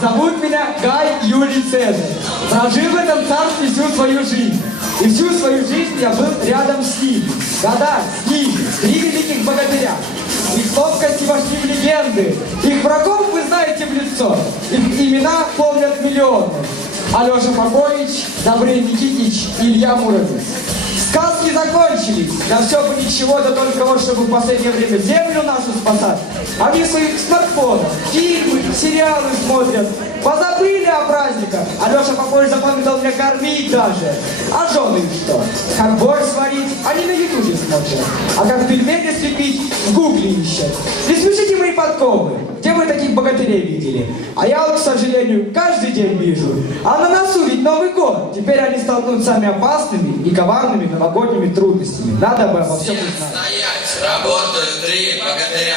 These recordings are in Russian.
зовут меня Гай Юлий Цезарь. Прожил в этом царстве всю свою жизнь. И всю свою жизнь я был рядом с ними. Да-да, с ними. 3 великих богатыря. Их ловкости вошли в легенды. Их врагов вы знаете в лицо. Их имена помнят миллионы. Алеша Попович, Добрей Никитич, Илья Муромец. Сказки закончились. Да все бы ничего, да только вот чтобы в последнее время землю нашу спасать. Они в своих смартфонах фильмы, сериалы смотрят. Позабыли о праздниках. Алеша Попович запомнил меня кормить даже. А жены их что? Как борщ сварить, они на ютубе смотрят. А как пельмени слепить, в гугле ищут. Не смешите мои подковы. Где вы таких богатырей видели? А я вот, к сожалению, каждый день вижу. А на носу ведь Новый год. Теперь они столкнутся с самыми опасными и коварными новогодними трудностями. Надо бы обо всем узнать. Стоять! Работают 3 богатыря!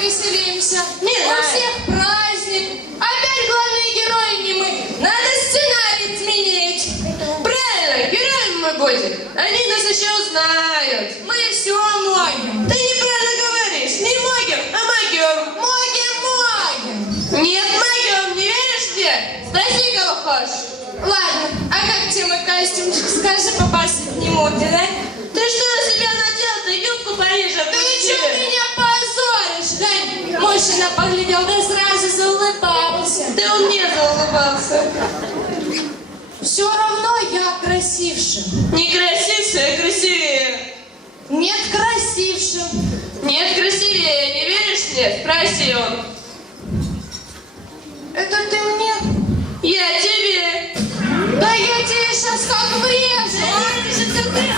Веселимся. У всех праздник. Опять главные герои не мы. Надо сценарий отменить. Правильно, героем мы будем. Они нас еще узнают. Мы все можем. Ты неправильно говоришь. Не могем, а могем. Могем. Нет, могем. Не веришь мне? Спроси, кого хочешь. Ладно, а как тебе мой костюмчик? Скажи, попасть к нему, да? Ты что на себя надел-то? Юбку пониже. Ты что меня позоришь? Да? Мужчина поглядел, да сразу заулыбался. Да он не заулыбался. Все равно я красивше. Не красивше, а красивее. Нет, красивше. Нет, красивее. Не веришь мне? Спроси он. Это ты мне? Я тебе. Да я тебе сейчас как врежу. Да ты же ты врежешь.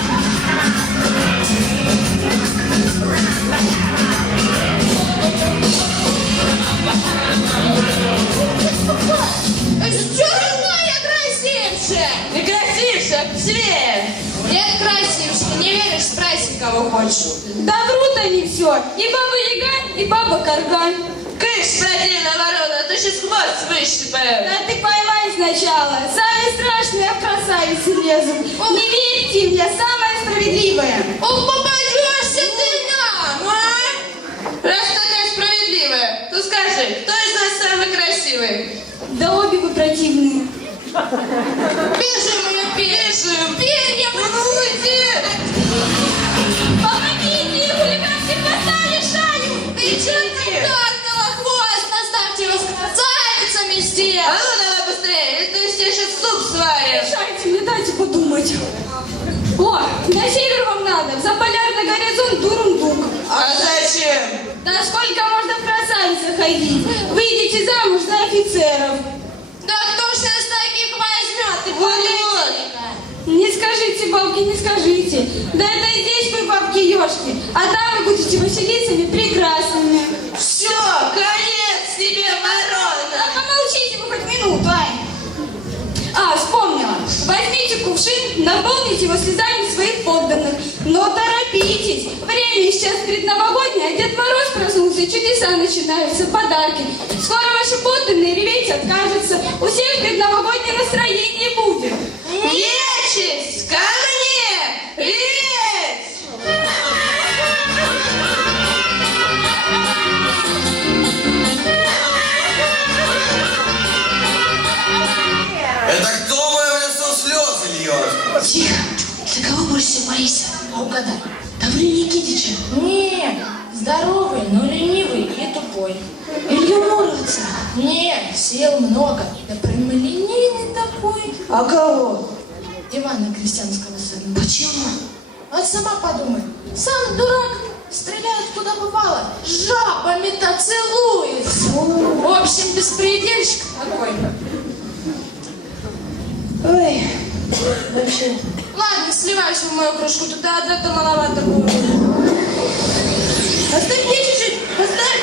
Все равно я красивше. Не красивше, а красивее. Нет, красивше. Не веришь, спроси, кого хочешь. Да врут они все. И баба Яга, и баба Карган. Кыш, противная ворона, ты сейчас хвост выщипаю. Да ты поймай сначала. Самые страшные в красавицы лезут. Не верьте мне, самая справедливая. Попадешься ты нам, а? Раз такая справедливая, то скажи, кто из нас самый красивый? Да обе вы противные. Бежим ее, бежим. Перья выводит. Помогите, хулиганки поставили шалю. Ты что так, хвост? Наставьте его с красавицами здесь. А ну давай быстрее, это все сейчас суп сварим. Мешайте мне, дайте подумать. О, на север вам надо, за полярный горизонт Дурундук. А зачем? Да сколько можно в красавицах ходить? Выйдите замуж за офицеров. Да кто ж нас таких возьмет? Ты вот. Не скажите, бабки, не скажите. Да это и здесь вы, бабки-ешки. А там вы будете василицами прекрасными. Все, конец тебе, ворона. Да помолчите вы хоть минуту, ай. А, вспомнила. Возьмите кувшин, наполните его слезами своих подданных. Но торопитесь. Время сейчас предновогоднее, а Дед Мороз проснулся, чудеса начинаются, подарки. Скоро ваши подданные реветь откажутся. У всех предновогоднее настроение будет. Нечисть, ко мне! Реветь! Это кто мой в лесу слезы льет? Тихо! Ты кого больше всего боишься? А угадай. Добрей Никитича? Нет, здоровый, но ленивый и тупой. Илью Муромца? Нет, сил много. Да прямолинейный такой. А кого? Ивана Крестьянского сына. Почему? Вот сама подумай. Сам дурак, стреляет куда попало, с жабами-то целуется. В общем, беспредельщик такой. Ой, вообще. Ладно, сливайся в мою кружку, туда маловато будет. Оставь мне чуть-чуть, оставь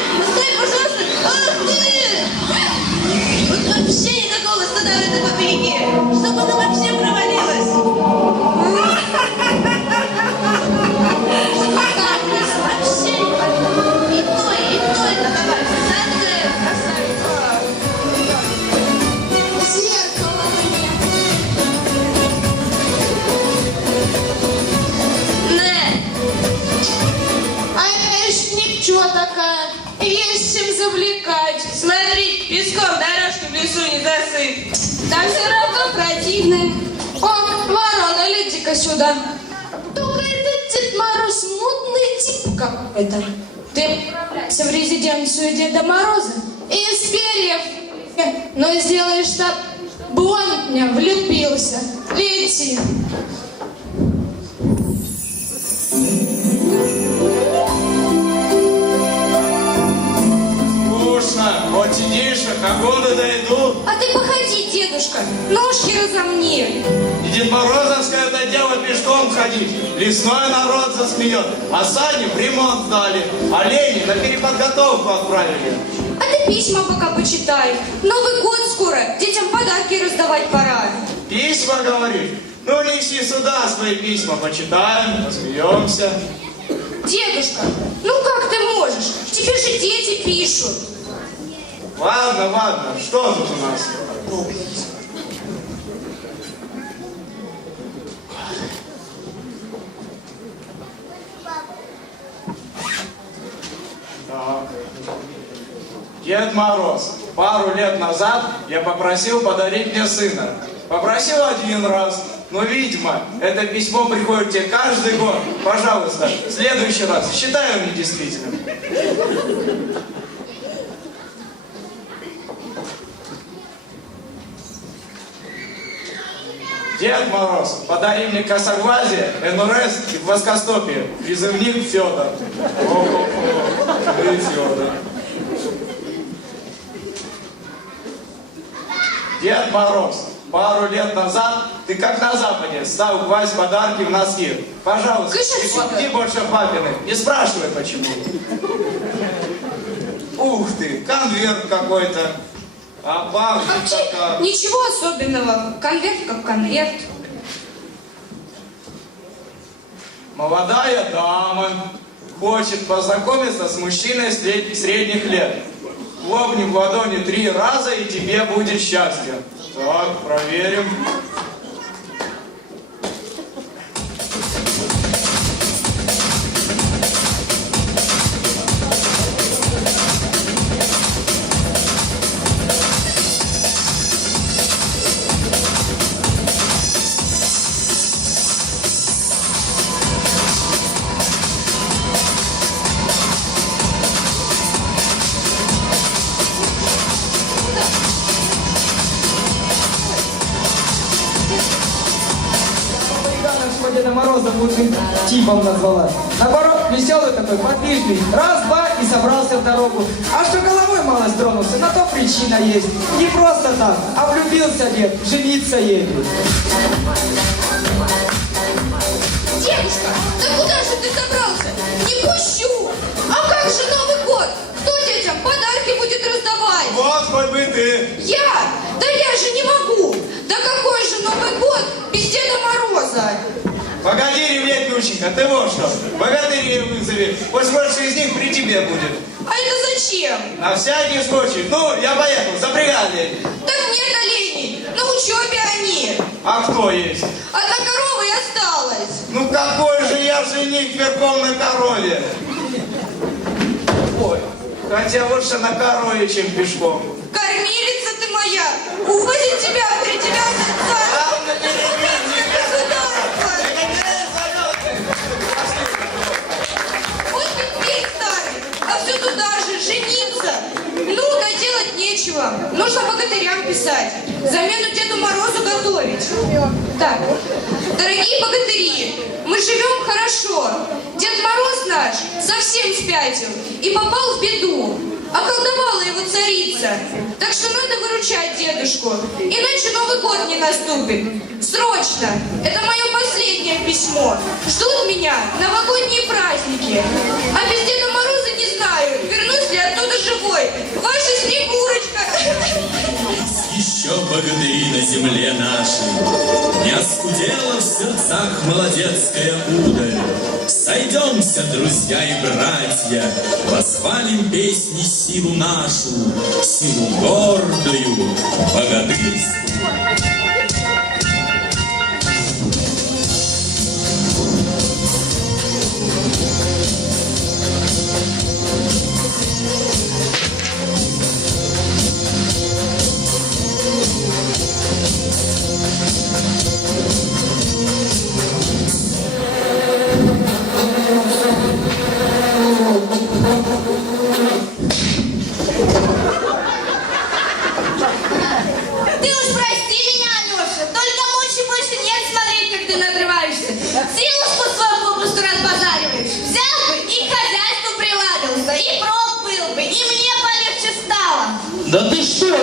увлекать. Смотри, песком дорожки в лесу не засыпь. Там все равно противное. О, ворона, лети-ка сюда. Только этот Дед Мороз мутный тип какой-то. Ты отправляйся в резиденцию Деда Мороза и из перьев, но сделаешь так, чтобы он в меня влюбился. Лети. Скучно. Вот сидишь, а годы дойдут. А ты походи, дедушка, ножки разомни. И Дед Морозовское это дело пешком ходить. Лесной народ засмеет. А сани в ремонт сдали. Олени на переподготовку отправили. А ты письма пока почитай. Новый год скоро, детям подарки раздавать пора. Письма, говоришь? Ну, неси сюда свои письма, почитаем, посмеемся. Дедушка, ну как ты можешь? Тебе же дети пишут. Ладно, ладно, что тут у нас? Так. Дед Мороз, пару лет назад я попросил подарить мне сына. Попросил один раз, но, видимо, это письмо приходит тебе каждый год. Пожалуйста, в следующий раз считай его недействительным. Дед Мороз, подари мне косоглазие, НРС и плоскостопие. Призывник Федор. Ты Федор. Дед Мороз, пару лет назад ты как на Западе стал класть подарки в носки. Пожалуйста, Кыш не отсюда. плати больше папины. Не спрашивай, почему. Ух ты, конверт какой-то. А пахнет как... Ничего особенного. Конверт как конверт. Молодая дама хочет познакомиться с мужчиной средних лет. Хлопни в ладони 3 раза, и тебе будет счастье. Так, проверим. Что Деда Мороза мутным типом назвала. Наоборот, веселый такой, подвижный. Раз, два и собрался в дорогу. А что головой малость тронулся, на то причина есть. Не просто так, а влюбился дед, жениться едет. Дедушка, да куда же ты собрался? Не пущу! А как же Новый год? Кто детям подарки будет раздавать? Вот хоть бы ты. Я? Да я же не могу! Да какой же Новый год без Деда Мороза? Погоди, реветь, Люченька, ты вот что. Богатырей вызови, пусть больше из них при тебе будет. А это зачем? На всякий случай. Ну, я поехал, запрягай оленей. Так нет оленей, на учебе они. А кто есть? Одна корова и осталась. Ну какой же я жених верхом на корове? Ой, хотя лучше на корове, чем пешком. Кормилица ты моя, увозит тебя, при тебя Ладно, не реви, не Вот ведь старый, а все туда же, жениться. Ну, да делать нечего. Нужно богатырям писать. Замену Деду Морозу готовить. Так, дорогие богатыри, мы живем хорошо. Дед Мороз наш совсем спятил и попал в беду. Околдовала его царица. Так что надо выручать дедушку, иначе Новый год не наступит. Срочно! Это мое последнее письмо. Ждут меня новогодние праздники. А без Деда Мороза не знаю, вернусь ли оттуда живой. Ваша Снегурочка. Еще богатыри на земле нашей, не оскудела в сердцах молодецкая удаль. Сойдемся, друзья и братья, восхвалим песни силу нашу, силу гордую, богатырскую.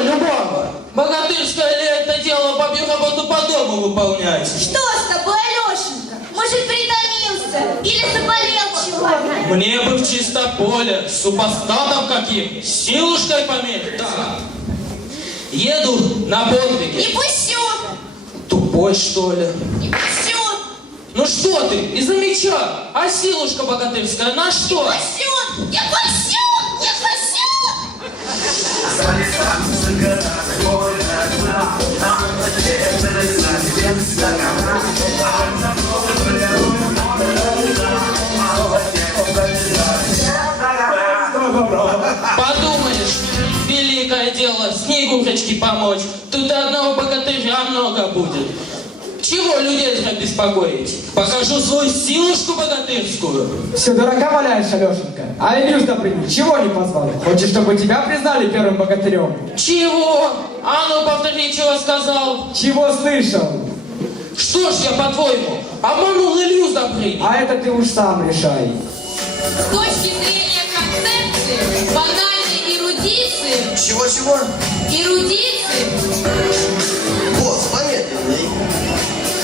любого. Богатырское ли это дело бабью работу по дому выполнять? Что с тобой, Алешенька? Может, притомился? Или заболел чего? Мне бы в чистополе, с супостатом каким, силушкой померить. Так. Еду на подвиги. Не пущу! Тупой, что ли? Не пущу! Ну что ты, из-за меча, а силушка богатырская на что? Пущу! Не пущу! Не пущу! Подумаешь, великое дело, Снегурочке помочь. Тут и одного богатыря много будет. Чего людей зря беспокоить? Покажу свою силушку богатырскую. Все дурака валяешь, Алешенька. А Илью с Добрыней чего не позвал? Хочешь, чтобы тебя признали первым богатырем? Чего? А ну повтори, чего сказал. Чего слышал? Что ж я, по-твоему, обманул Илью с Добрыней? А это ты уж сам решай. С точки зрения концепции, банальной эрудиции, Чего-чего? Босс, помедленней.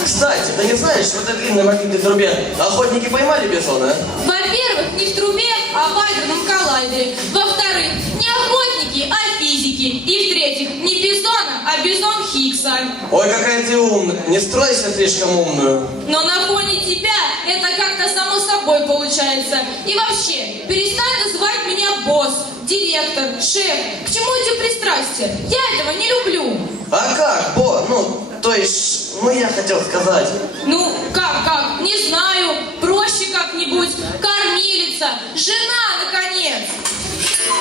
Кстати, ты не знаешь, в этой длинной магнитной трубе охотники поймали бизона? во-первых, не в трубе, а в ядерном коллайдере. Во-вторых, не охотники, а физики. И в-третьих, не бизона, а бизон Хиггса. Ой, какая ты умная. Не стройся слишком умную. Но на фоне тебя это как-то само собой получается. И вообще, перестань называть меня босс, директор, шеф. К чему эти пристрастия? Я этого не люблю. А как, то есть, я хотел сказать. Ну, как? Не знаю. Проще как-нибудь. Кормилица. Жена, наконец.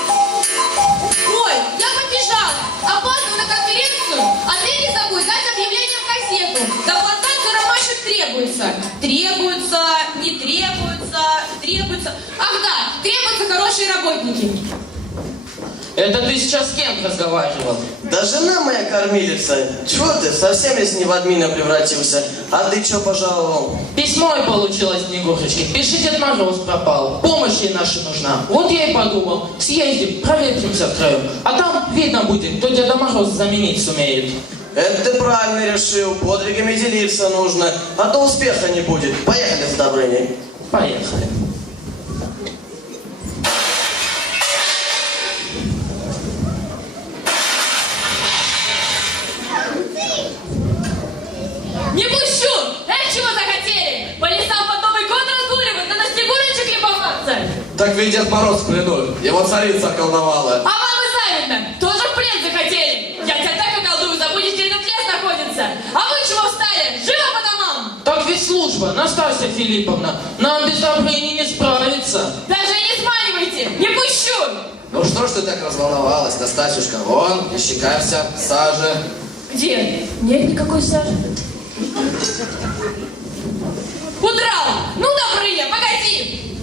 Ой, я побежала. Опаздываю на конференцию. А ты не забудь дать объявление в газету. Доплатать ромашек требуется. Требуется, не требуется, требуется. Ах да, требуются хорошие работники. Это ты сейчас с кем разговаривал? Да жена моя кормилица. Чего ты, совсем если не в админа превратился? А ты что пожаловал? Письмо и получилось Снегурочки. Пиши, Дед Мороз пропал. Помощь ей наша нужна. Вот я и подумал. Съездим, проветримся втроем. А там видно будет, кто Деда Мороза заменить сумеет. Это ты правильно решил. Подвигами делиться нужно. А то успеха не будет. Поехали с Добрыней. Поехали. Не пущу! Чего захотели? По лесам под Новый год разгуливать, да на Снегурочек любоваться! Так ведь Дед Мороз в плену, его царица околдовала. А вам и завидно! Тоже в плен захотели! Я тебя так околдую, забудешь, где этот лес находится! А вы чего встали? Живо по домам! Так ведь служба, Настасья Филипповна. Нам без Добрыни не справиться. Даже и не сманивайте! Не пущу! Ну что ж ты так разволновалась, Настасюшка? Вон, ищекався, сажа. Где? Нет никакой сажи. Удрал! Ну, Добрыня, погоди!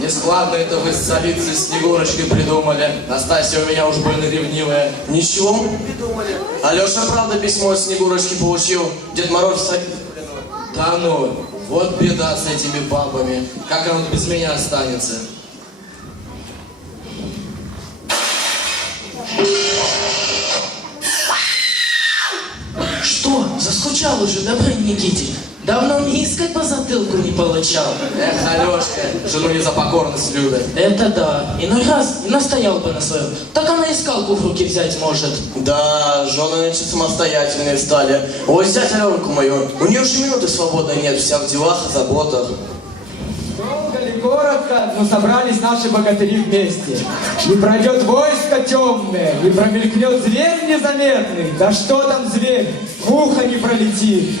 Нескладно это вы с царицей Снегурочкой придумали. Настасья у меня уж больно ревнивая. Ничего мы не придумали. Алеша, правда, письмо от Снегурочки получил. Дед Мороз в царице в плену. Да ну, вот беда с этими бабами. Как он без меня останется? Что? Заскучал уже, Добрыня Никитич? Давно мискать по затылку не получал. Эх, Алешка, жену не за покорность любит. Это да. Иной раз и настоял бы на своем. Так она и скалку в руки взять может. Да, жены нынче самостоятельные стали. Ой, взять Аленку мою. У нее же минуты свободной нет, вся в делах и заботах. Долго ли коротко, но собрались наши богатыри вместе. Не пройдет войско темное, не промелькнет зверь незаметный. Да что там зверь, муха не пролетит.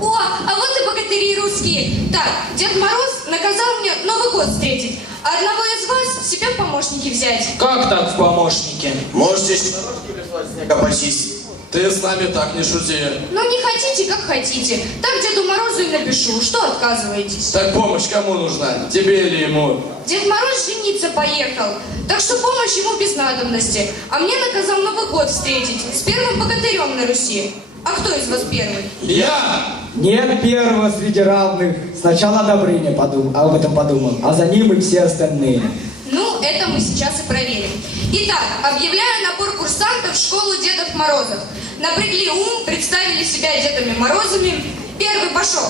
О, а вот и богатыри русские. Так, Дед Мороз наказал мне Новый год встретить, а одного из вас себе в помощники взять. Как так в помощнике? Можете дорожки прислать снега почистить. Ты с нами так не шути. Ну, не хотите, как хотите. Так Деду Морозу и напишу. Что отказываетесь? Так помощь кому нужна? Тебе или ему? Дед Мороз жениться поехал. Так что помощь ему без надобности. А мне наказал Новый год встретить с первым богатырем на Руси. А кто из вас первый? Я! Нет первого среди равных. Сначала Добрыня об этом подумал, а за ним и все остальные. Ну, это мы сейчас и проверим. Итак, объявляю набор курсантов в школу Дедов Морозов. Напрягли ум, представили себя Дедами Морозами. Первый пошел.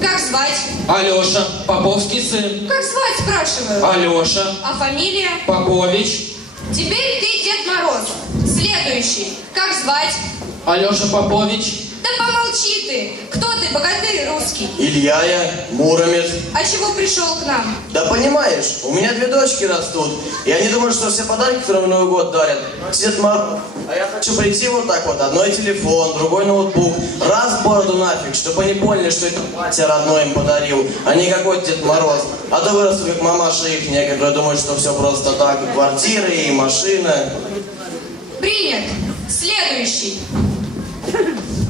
Как звать? Алеша, Поповский сын. Как звать, спрашиваю? Алеша, А фамилия? Попович. Теперь ты Дед Мороз. Следующий. Как звать? Алеша Попович. Да помолчи ты. Кто ты, богатырь русский? Илья я, Муромец. А чего пришел к нам? Да понимаешь, у меня 2 дочки растут. И они думают, что все подарки, которые в Новый год дарят, Дед Мороз. А я хочу прийти вот так вот. Одной телефон, другой ноутбук. Раз бороду нафиг, чтобы они поняли, что это батя родной им подарил, а не какой-то Дед Мороз. А то вырастут как мамаша ихняя, которые думают, что все просто так. И квартиры, и машина. Принят. Следующий.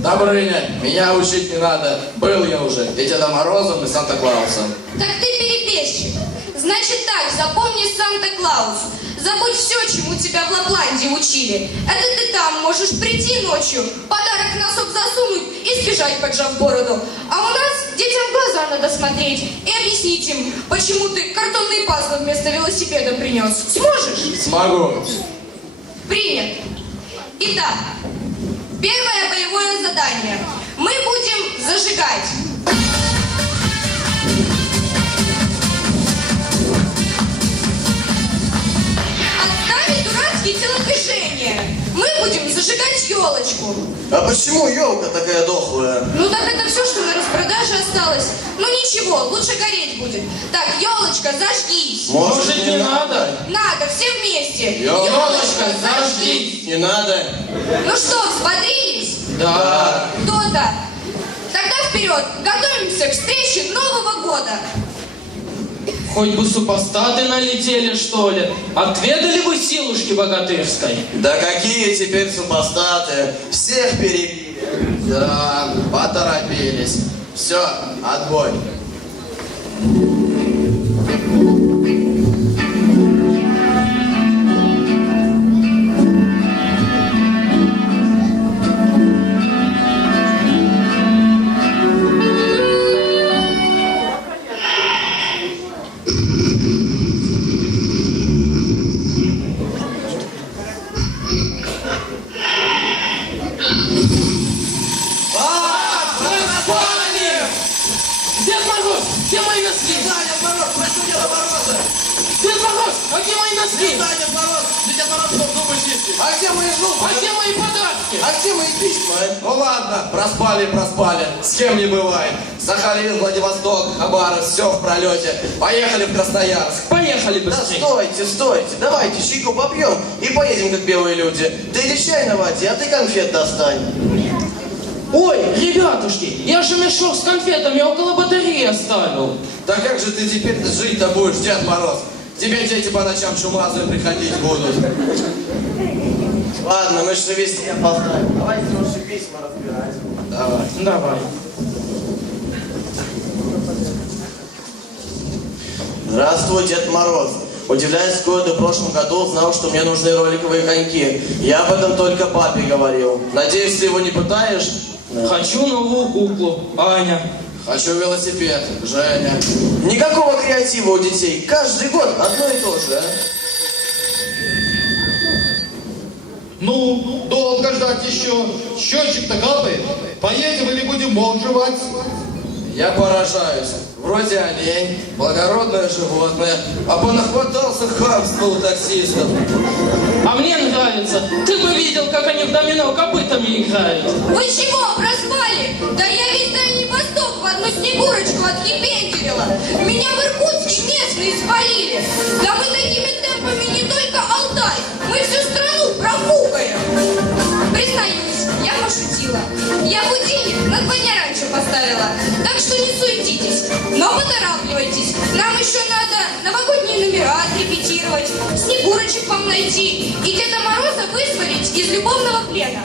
Добрыня, меня учить не надо. Был я уже и Дедом Морозом, и Санта-Клаусом. Так ты перебежчик. Значит так, запомни Санта-Клаус. Забудь все, чему тебя в Лапландии учили. Это ты там можешь прийти ночью, подарок в носок засунуть и сбежать, поджав бороду. А у нас детям в глаза надо смотреть и объяснить им, почему ты картонные пазлы вместо велосипеда принес. Сможешь? Смогу. Принят. Итак, первое боевое задание. Мы будем зажигать. Отставить дурацкие телодвижения. Мы будем зажигать елочку. А почему елка такая дохлая? Ну так это все, что на распродаже осталось. Ну ничего, лучше гореть будет. Так, елочка, зажгись. Может, не надо? Надо, все вместе. Елочка, зажгись. Не надо. Ну что, взбодрились? Да. Кто-то. Тогда вперед, готовимся к встрече Нового года. Хоть бы супостаты налетели, что ли. Отведали бы силушки богатырской. Да какие теперь супостаты? Всех перебили. Да, поторопились. Все, отбой. Дед Мороз, где мои носки? Дед Мороз, прошу Деда Мороза! Дед Мороз, а где мои носки? Дед Мороз, Дед Мороз зубы чистит. А где мои зубы? А где мои подарки? А где мои письма? Ну ладно, проспали. С кем не бывает. Сахалин, Владивосток, Хабаровск, все в пролете. Поехали в Красноярск. Поехали Да быстрее. стойте. Давайте чайку попьем и поедем, как белые люди. Ты иди чай на воде, а ты конфет достань. Ой, ребятушки, я же мешок с конфетами около батареи оставил. Да как же ты теперь жить-то будешь, Дед Мороз? Тебе дети по ночам чумазые приходить будут. Ладно, мы же везде опоздаем. Давайте лучше письма разбирать. Давай. Давай. Здравствуй, Дед Мороз. Удивляюсь, кое в прошлом году узнал, что мне нужны роликовые коньки. Я об этом только папе говорил. Надеюсь, ты его не пытаешь? Хочу новую куклу, Аня. Хочу велосипед, Женя. Никакого креатива у детей. Каждый год одно и то же, а? Ну, долго ждать еще. Счетчик-то капает. Поедем или будем молча жевать? Я поражаюсь. Вроде олень, благородное животное, а понахватался хамства у таксистов. А мне нравится. Ты бы видел, как они в домино копытами играют. Вы чего, проспали? Да я весь Дальний Восток в одну Снегурочку отхипентерила. Меня в Иркутске местные спалили. Да мы такими темпами не только Алтай, мы всю страну профукаем. Признаюсь, я пошутила. Я будильник на 2 дня раньше поставила. Так что не суетитесь, но поторапливайтесь. Нам еще надо новогодние номера отрепетировать, Снегурочек вам найти и Деда Мороза вызволить из любовного плена.